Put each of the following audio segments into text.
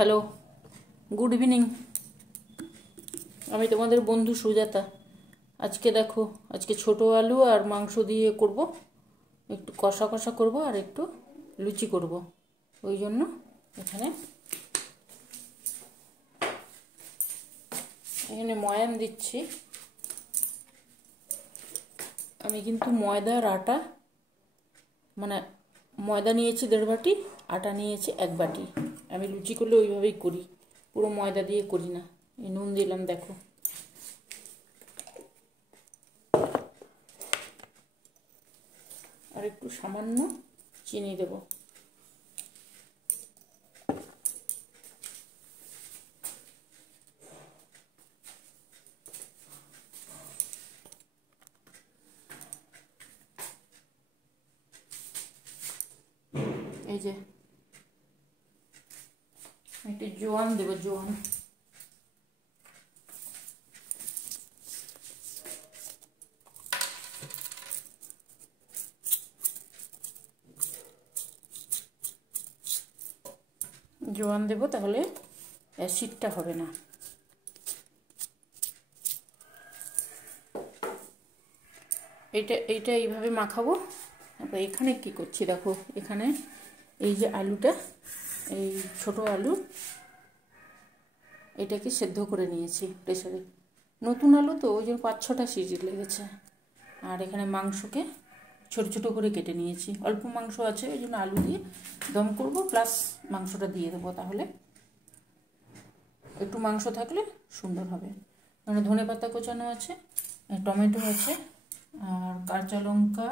Hello, good evening. আমি তোমাদের বন্ধু সুজাতা। আজকে দেখো, আজকে ছোট আলু আর মাংস দিয়ে করব, একটু কষা কষা করব আর একটু লুচি করব। ওই জন্য এখানে ময়ান দিচ্ছি। আমি কিন্তু ময়দার আটা, মানে ময়দা নিয়েছি 1.5 বাটি, আটা নিয়েছি 1 বাটি। আমি লুচি করলে ওইভাবেই করি, পুরো ময়দা দিয়ে করি না। এই নুন দিলাম, দেখো, আর একটু সামান্য চিনি দেব। এই যে একটু জোয়ান দেব, জোয়ান। জোয়ান দেব, তাহলে অ্যাসিডটা হবে না। এইটা এইভাবে মাখাবো। তারপর এখানে কি করছি দেখো, এখানে এই যে আলুটা, এই ছোট আলু, এটাকে সেদ্ধ করে নিয়েছি প্রেসারে। নতুন আলু তো ওই জন্য 5-6টা সিটি লেগেছে। আর এখানে মাংসকে ছোট ছোট করে কেটে নিয়েছি। অল্প মাংস আছে, ওই জন্য আলু দিয়ে দম করব, প্লাস মাংসটা দিয়ে দেবো। তাহলে একটু মাংস থাকলে সুন্দর হবে। মানে ধনেপাতা কোচানো আছে, টমেটো আছে, আর কাঁচা লঙ্কা,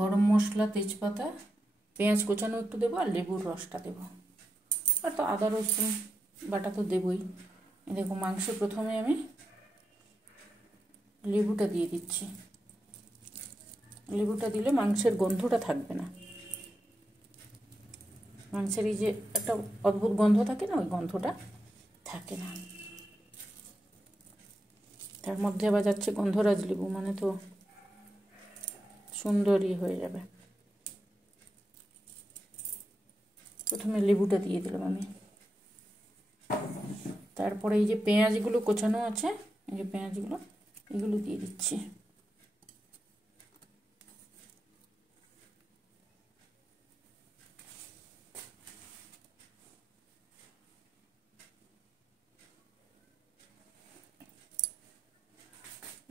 গরম মশলা, তেজপাতা, পেঁয়াজ কোচানো একটু দেবো, আর লেবুর রসটা দেবো। আর তো আদা রসুন বাটা তো দেবই। দেখো, মাংস প্রথমে আমি লেবুটা দিয়ে দিচ্ছি। লেবুটা দিলে মাংসের গন্ধটা থাকবে না। মাংসের এই যে একটা অদ্ভুত গন্ধ থাকে না, ওই গন্ধটা থাকে না। তার মধ্যে আবার যাচ্ছে গন্ধরাজ লেবু, মানে তো সুন্দরই হয়ে যাবে। প্রথমে লেবুটা দিয়ে দিলাম আমি। তারপরে এই যে পেঁয়াজগুলো কোচানো আছে, এই যে পেঁয়াজগুলো, এগুলো দিয়ে দিচ্ছি।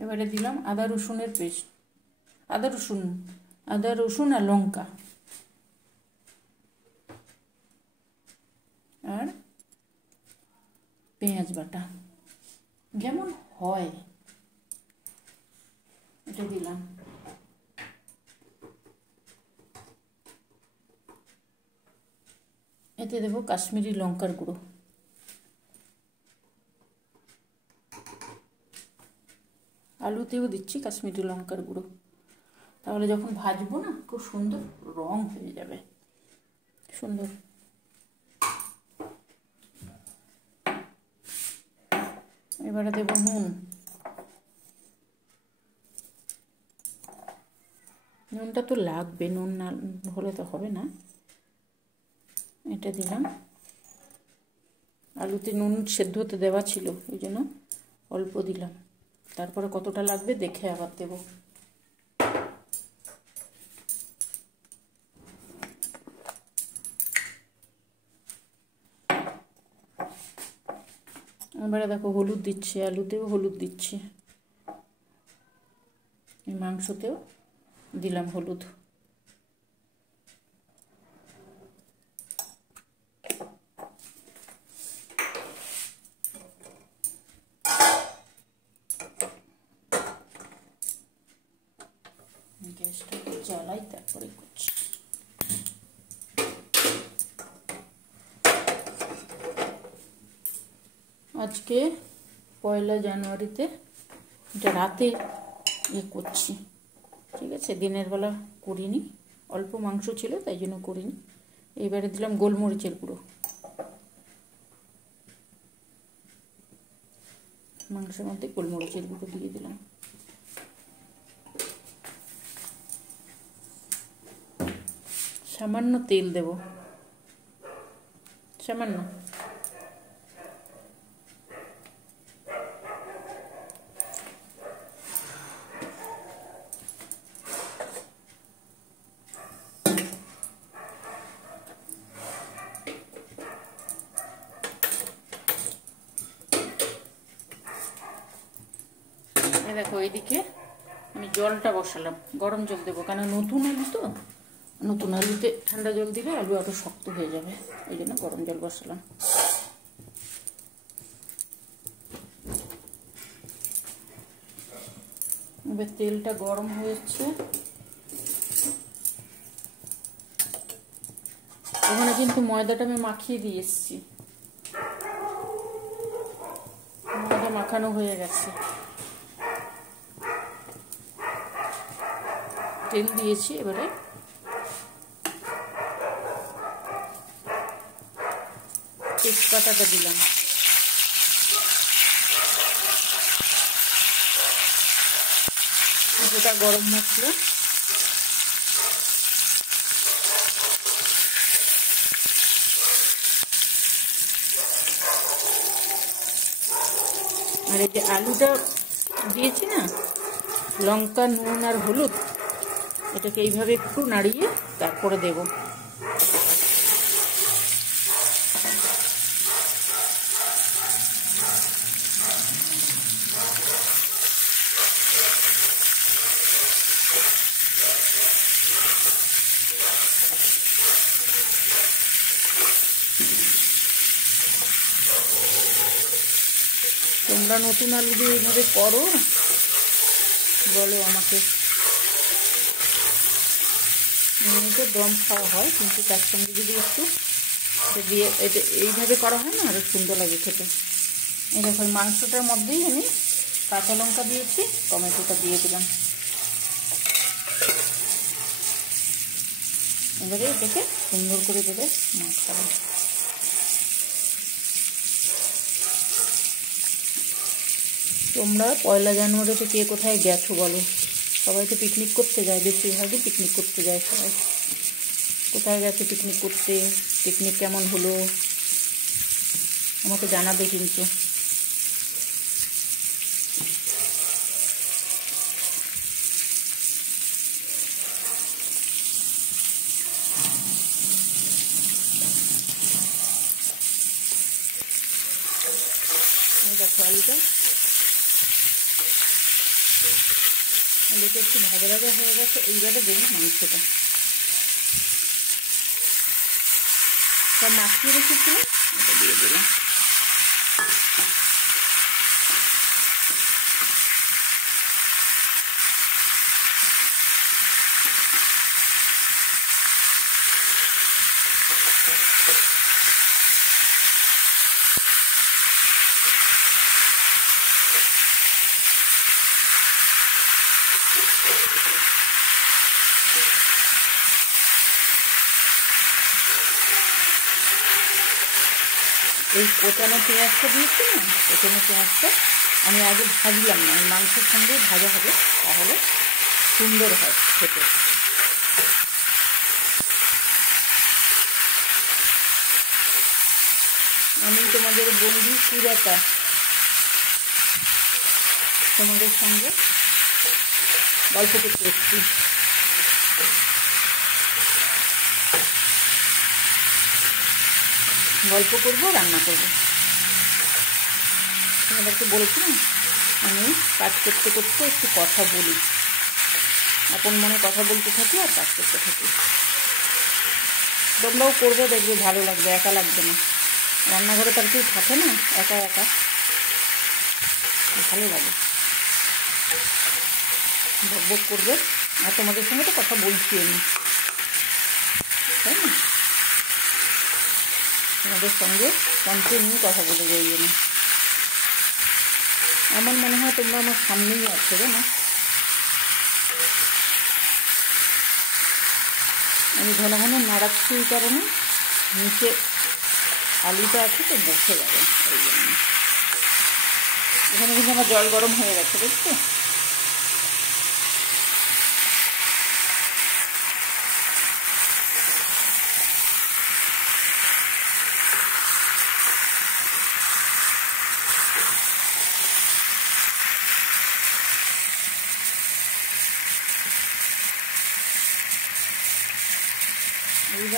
এবারে দিলাম আদা রসুনের পেস্ট, আদা রসুন আর লঙ্কা, আর পেঁয়াজ বাটা যেমন হয় এটা দিলাম। এতে দেবো কাশ্মীরি লঙ্কার গুঁড়ো। আলুতেও দিচ্ছি কাশ্মীরি লঙ্কার গুঁড়ো। তাহলে যখন ভাজবো না, খুব সুন্দর রং হয়ে যাবে, সুন্দর। এবারে দেবো নুন। নুনটা তো লাগবে, নুন না হলে তো হবে না। এটা দিলাম। আলুতে নুন সেদ্ধ হতে দেওয়া ছিল, ওই জন্য অল্প দিলাম। তারপরে কতটা লাগবে দেখে আবার দেব। এবারে দেখো, হলুদ দিচ্ছি, আলুতেও হলুদ দিচ্ছি, এই মাংসতেও দিলাম হলুদ। গ্যাসটা জ্বালাই, তারপরে করছি। আজকে 1 জানুয়ারিতে, এটা রাতে করছি, ঠিক আছে? দিনের বেলা করিনি, অল্প মাংস ছিল তাই জন্য করিনি। এবারে দিলাম গোলমরিচের গুঁড়ো, মাংসের মধ্যে গোলমরিচের গুঁড়ো দিয়ে দিলাম। সামান্য তেল দেব, সামান্য। দেখো এইদিকে আমি জলটা বসালাম, গরম জল দেবো, কারণ নতুন আলু তো, নতুন আলুতে ঠান্ডা জল দিলে আলু আরো শক্ত হয়ে যাবে, ওই জন্য গরম জল বসালাম। এবার তেলটা গরম হয়েছে, ওখানে কিন্তু ময়দাটা আমি মাখিয়ে দিয়ে এসেছি, ময়দা মাখানো হয়ে গেছে। তেল দিয়েছি, এবারে তেজপাতাটা দিলাম, গোটা গরম মশলা, আর এই যে আলুটা দিয়েছি না, লঙ্কা, নুন আর হলুদ, এটাকে এইভাবে একটু নাড়িয়ে তারপরে দেব। তোমরা নতুন আলু দিয়ে এইভাবে করো, বলো আমাকে। এমনিতে দম খাওয়া হয়, কিন্তু তার সঙ্গে যদি একটু এটা দিয়ে এটা এইভাবে করা হয় না, আরো সুন্দর লাগে খেতে। এই দেখো মাংসটার মধ্যেই আমি কাঁচা লঙ্কা দিয়েছি, টমেটোটা দিয়ে দিলাম। এবারে এটাকে সুন্দর করে দেবে মাখাবে। তোমরা 1 জানুয়ারিতে কে কোথায় গেছো বলো? সবাই তো পিকনিক করতে যায়, বেশিরভাগই পিকনিক করতে যায় সবাই। কোথায় গেছে পিকনিক করতে? পিকনিক কেমন হলো আমাকে জানাবে কিন্তু। দেখো আলুটা একটু ভাজা ভাজা হয়ে গেছে, এইবারে দেবো মাংসটা। সব মাখিয়ে রেখেছিলাম, এটা দিয়ে দিলাম। এই কোচানো পেঁয়াজটা দিয়েছি না, কোচানো পেঁয়াজটা আমি আগে ভাজলাম না, মাংসের সঙ্গে ভাজা হবে, তাহলে সুন্দর হয় খেতে। আমি তোমাদের বন্ধু সুজাতা, তোমাদের সঙ্গে গল্প করতে এসেছি। গল্প করবো, রান্না করবো। তোমাদেরকে বলেছি না, আমি কাজ করতে করতে একটু কথা বলি, আপন মনে কথা বলতে থাকি আর কাজ করতে থাকি। তোমরাও করবে, দেখবে ভালো লাগবে, একা লাগবে না। রান্নাঘরে তার কেউ থাকে না, একা একা ভালো লাগে। বকবক করবে, আর তোমাদের সঙ্গে তো কথা বলছি আমি, তাই না? তোমাদের সঙ্গে কন্টিনিউ কথা বলে যাই আমি। আমার মনে হয় তোমরা আমার সামনেই আছো, না? আমি ঘন ঘন নাড়াচ্ছি এই কারণে, নিচে আলুটা আছে তো বসে যাবে, ওই জন্য। এখানে কিন্তু আমার জল গরম হয়ে গেছে, দেখছো?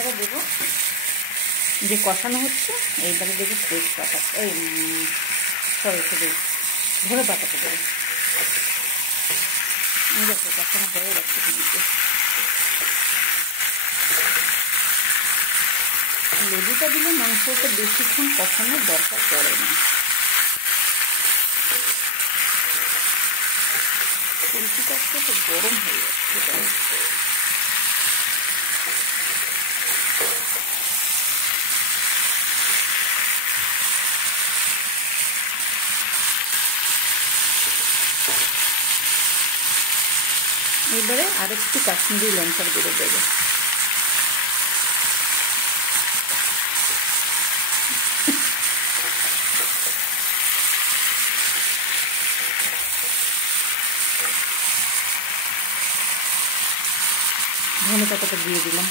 এইবারে দেবো যে কষানো হচ্ছে, এইবারে দেবো তেজপাতা, দেবো ধনে পাতাটা দেবো। দেখো কষানো হয়ে যাচ্ছে দিদিতে। লেবুটা দিলে মাংসটা বেশিক্ষণ কষানোর দরকার পড়ে না। কলসিটা একটু গরম হয়ে যাচ্ছে। এবারে আরেকটু কাশ্মীরি লঙ্কার গুঁড়ো দেবো। ধনে পাতাটা দিয়ে দিলাম।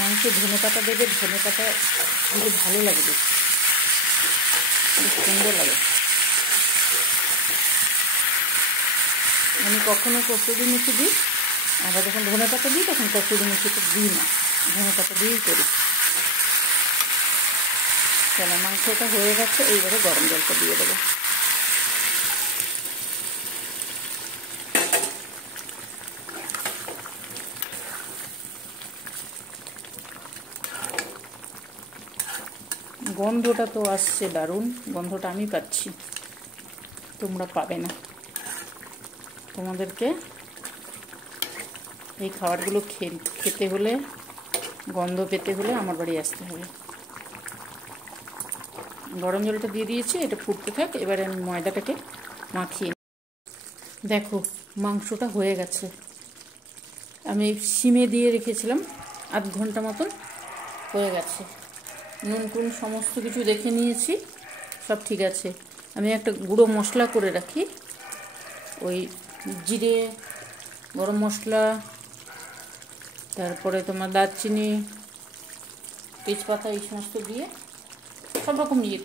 মাংসে ধনে পাতা দেবে, ধনে পাতা দিলে ভালো লাগে, দেখতে খুব সুন্দর লাগে। আমি কখনো কসুরি মেথি দিই, আবার যখন ধনে পাতা দিই তখন কসুরি মেথিটা দিই না, ধনে পাতা দিয়েই করি। চলো মাংসটা হয়ে গেছে, এইবারে গরম জলটা দিয়ে দেবো। গন্ধটা তো আসছে দারুণ, গন্ধটা আমি পাচ্ছি, তোমরা পাবে না। তোমাদেরকে এই খাবারগুলো খেতে হলে, গন্ধ পেতে হলে আমার বাড়ি আসতে হবে। গরম জলটা দিয়ে দিয়েছি, এটা ফুটতে থাক। এবারে আমি ময়দাটাকে মাখিয়ে, দেখো মাংসটা হয়ে গেছে। আমি সিমে দিয়ে রেখেছিলাম, আধ ঘন্টা মতন হয়ে গেছে। নুন টুন সমস্ত কিছু দেখে নিয়েছি, সব ঠিক আছে। আমি একটা গুঁড়ো মশলা করে রাখি, ওই জিরে, গরম মশলা, তারপরে তোমার দারচিনি, তেজপাতা, এই সমস্ত দিয়ে সব রকম দিয়ে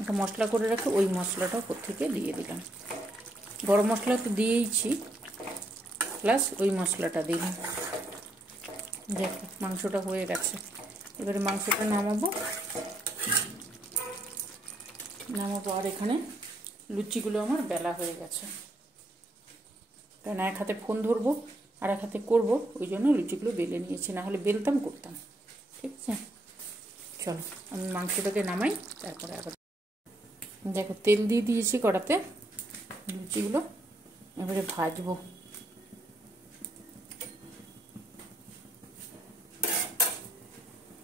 একটা মশলা করে রাখি। ওই মশলাটা ওপর থেকে দিয়ে দিলাম। গরম মশলা তো দিয়েইছি, প্লাস ওই মশলাটা দিলাম। দেখো মাংসটা হয়ে গেছে। এবারে মাংসটা নামাবো। আর এখানে লুচিগুলো আমার বেলা হয়ে গেছে, কারণ এক হাতে ফোন ধরবো আর এক হাতে করবো, ওই জন্য লুচিগুলো বেলে নিয়েছি, না হলে বেলতাম করতাম। ঠিক আছে, চলো আমি মাংসটাকে নামাই, তারপরে আবার দেখো তেল দিয়ে দিয়েছি কড়াতে। লুচিগুলো এবারে ভাজবো।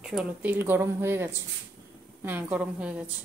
চলো তেল গরম হয়ে গেছে, হ্যাঁ গরম হয়ে গেছে।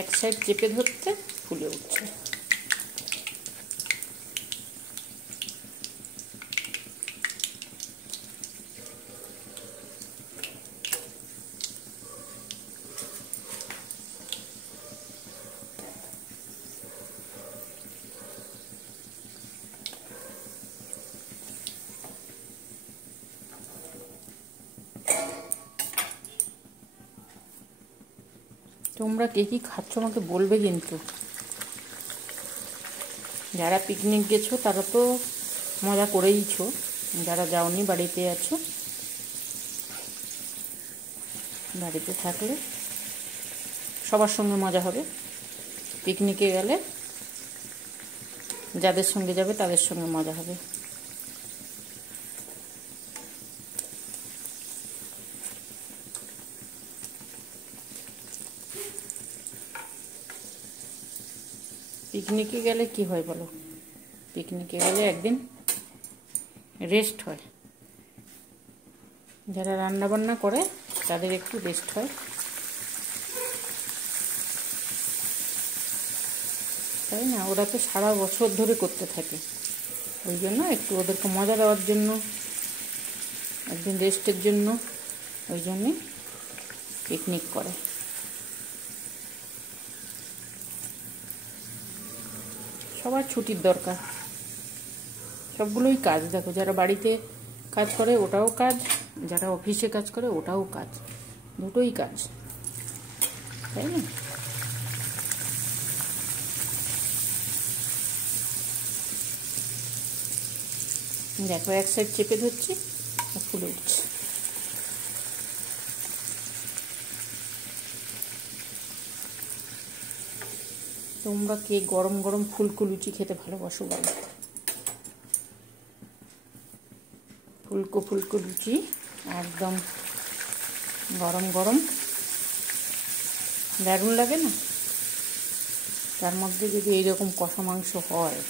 এক সাইড চেপে ধরতে ফুলে উঠছে। তোমরা কে কী খাচ্ছ আমাকে বলবে কিন্তু। যারা পিকনিক গেছো তারা তো মজা করেইছো, যারা যাওনি বাড়িতে আছো, বাড়িতে থাকলে সবার সঙ্গে মজা হবে। পিকনিকে গেলে যাদের সঙ্গে যাবে তাদের সঙ্গে মজা হবে। পিকনিকে গেলে কি হয় বলো? পিকনিকে গেলে একদিন রেস্ট হয়। যারা রান্না বান্না করে তাদের একটু রেস্ট হয়, তাই না? ওরা তো সারা বছর ধরে করতে থাকে, ওই জন্য একটু ওদেরকে মজা দেওয়ার জন্য, একদিন রেস্টের জন্য, ওই জন্যই পিকনিক করে। সবার ছুটির দরকার, সবগুলোই কাজ। দেখো, যারা বাড়িতে কাজ করে ওটাও কাজ, যারা অফিসে কাজ করে ওটাও কাজ, দুটোই কাজ, তাই না? দেখো, এক সাইড চেপে ধরছি আর ফুলে উঠছে। তোমরা কে গরম গরম ফুলকো লুচি খেতে ভালোবাসো বলো? ফুলকো ফুলকো লুচি একদম গরম গরম, দারুণ লাগে না? তার মধ্যে যদি এইরকম কষা মাংস হয়,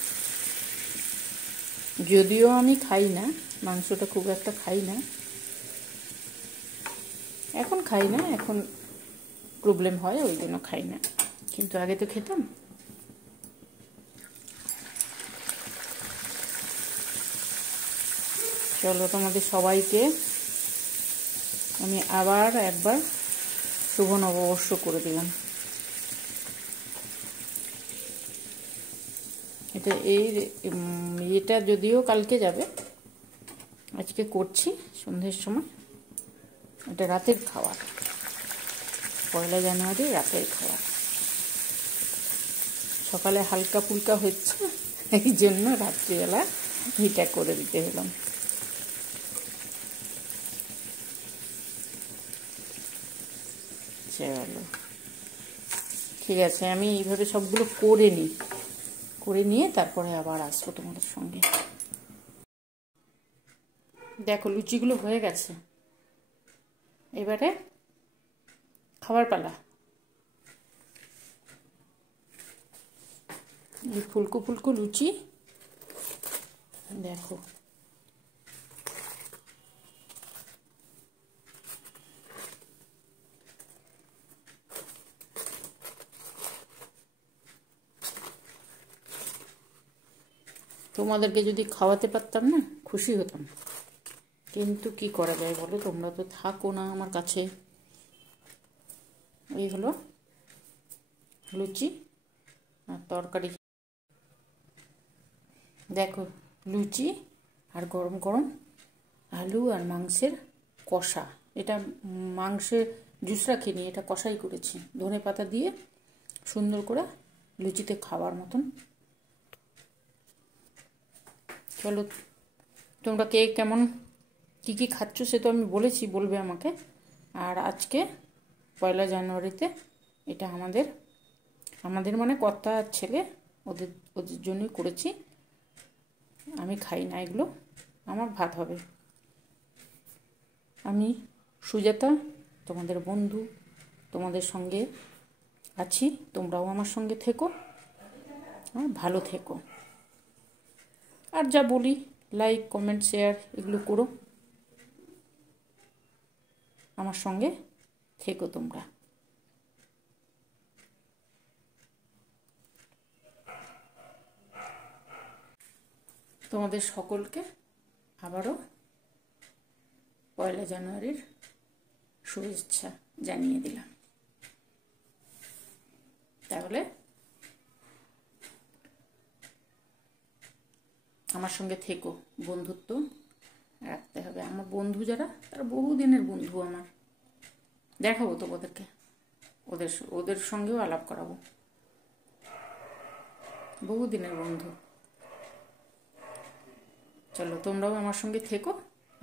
যদিও আমি খাই না মাংসটা, খুব একটা খাই না এখন, এখন প্রবলেম হয় ওই জন্য খাই না, কিন্তু আগে তো খেতাম। চলো, তোমাদের সবাইকে আমি আবার একবার শুভ নববর্ষ করে দিলাম। এটা যদিও কালকে যাবে, আজকে করছি সন্ধ্যের সময়। এটা রাতের খাবার, 1 জানুয়ারি রাতের খাবার। সকালে হালকা ফুলকা হচ্ছে, এই জন্য রাত্রিবেলা এটা করে দিতে হলাম। চলো ঠিক আছে, আমি এইভাবে সবগুলো করে নিয়ে তারপরে আবার আসবো তোমাদের সঙ্গে। দেখো, লুচিগুলো হয়ে গেছে, এবারে খাবার পালা। এই ফুলকো ফুলকো লুচি দেখো, তোমাদেরকে যদি খাওয়াতে পারতাম না, খুশি হতাম, কিন্তু কি করা যায় বলো, তোমরা তো থাকো না আমার কাছে। এই হলো লুচি আর তরকারি। দেখো, লুচি আর গরম গরম আলু আর মাংসের কষা। এটা মাংসের জুস রাখিনি, এটা কষাই করেছি ধনে পাতা দিয়ে, সুন্দর করে লুচিতে খাওয়ার মতন। চলো, তোমরা কে কেমন কী কী খাচ্ছ সে তো আমি বলেছি, বলবে আমাকে। আর আজকে 1 জানুয়ারিতে এটা আমাদের মানে কর্তা আর ছেলে, ওদের জন্যই করেছি। আমি খাই না এগুলো, আমার ভাত হবে। আমি সুজাতা, তোমাদের বন্ধু, তোমাদের সঙ্গে আছি, তোমরাও আমার সঙ্গে থেকো, ভালো থেকো। আর যা বলি, লাইক কমেন্ট শেয়ার এগুলো করো, আমার সঙ্গে থেকো তোমরা। তোমাদের সকলকে আবারও 1 জানুয়ারির শুভেচ্ছা জানিয়ে দিলাম। তাহলে আমার সঙ্গে থেকো, বন্ধুত্ব রাখতে হবে। আমার বন্ধু যারা, তারা বহুদিনের বন্ধু আমার, দেখাবো তোমাদেরকে, ওদের সঙ্গেও আলাপ করাবো, বহুদিনের বন্ধু। চলো, তোমরাও আমার সঙ্গে থেকো,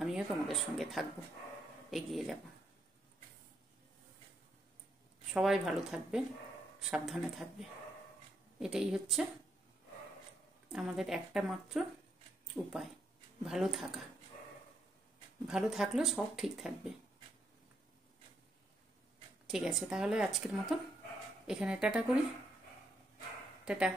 আমিও তোমাদের সঙ্গে থাকবো, এগিয়ে যাব। সবাই ভালো থাকবে, সাবধানে থাকবে, এটাই হচ্ছে আমাদের একটা মাত্র উপায়, ভালো থাকা। ভালো থাকলে সব ঠিক থাকবে। ঠিক আছে, তাহলে আজকের মতো এখানে টাটা করি, টাটা।